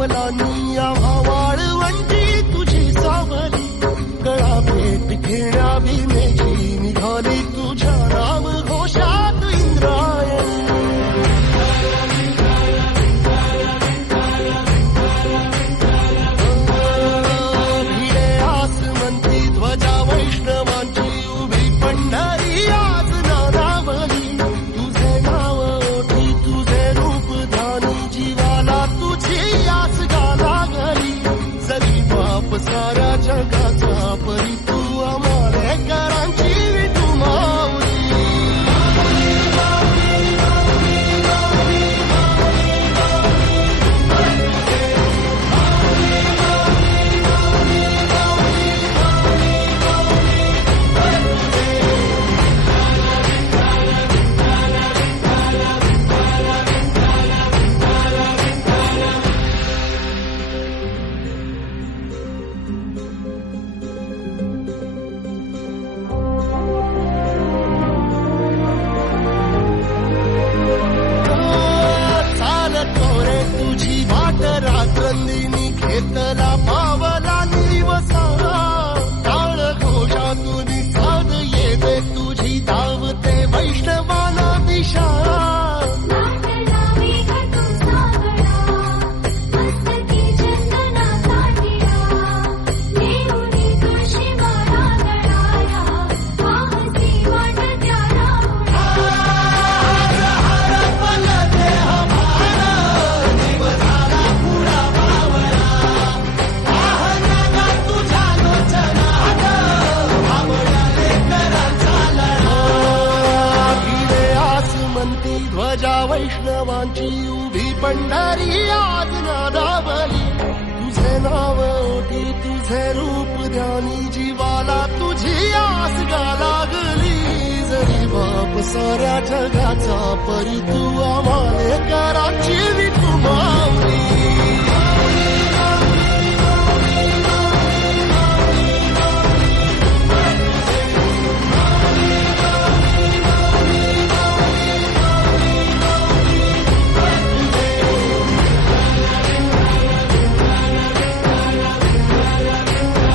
पावलांनी आम्हा वाळवंटी तुझी सावली गळा भेट घेण्या विनेची निघाली तुझ्या नाम घोषात इंद्रायणी भिडे आसमंती ध्वजा वैष्णवांची उभी पंढरी आज नानावली तुझे नाव ओठी तुझे रूप ध्यानी जीवाला तुझी आस गा लागली जरी बाप साऱ्या जगाचा परी तू आमालेकरांची विठू माऊली तुझी वाट रात्रंदिनी घेतला पावला निवसा टाळ घोषातून साध येते तुझी धावते वैष्णवाला दिशा ध्वजा वैष्णवांची उभी पंढरी आज नादावली तुझे नाव ओठी तुझे रूप ध्यानी जीवाला तुझी आस गा लागली जरी बाप साऱ्या जगाचा परी तू आमालेकरांची विठू माऊली